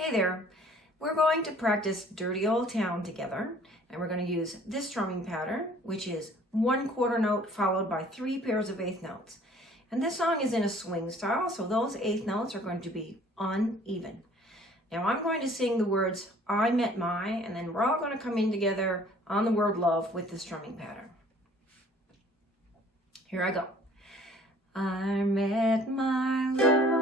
Hey there, we're going to practice Dirty Old Town together, and we're going to use this strumming pattern, which is 1/4 note followed by 3 pairs of eighth notes. And this song is in a swing style, so those eighth notes are going to be uneven. Now I'm going to sing the words I met my, and then we're all going to come in together on the word love with the strumming pattern. Here I go. I met my love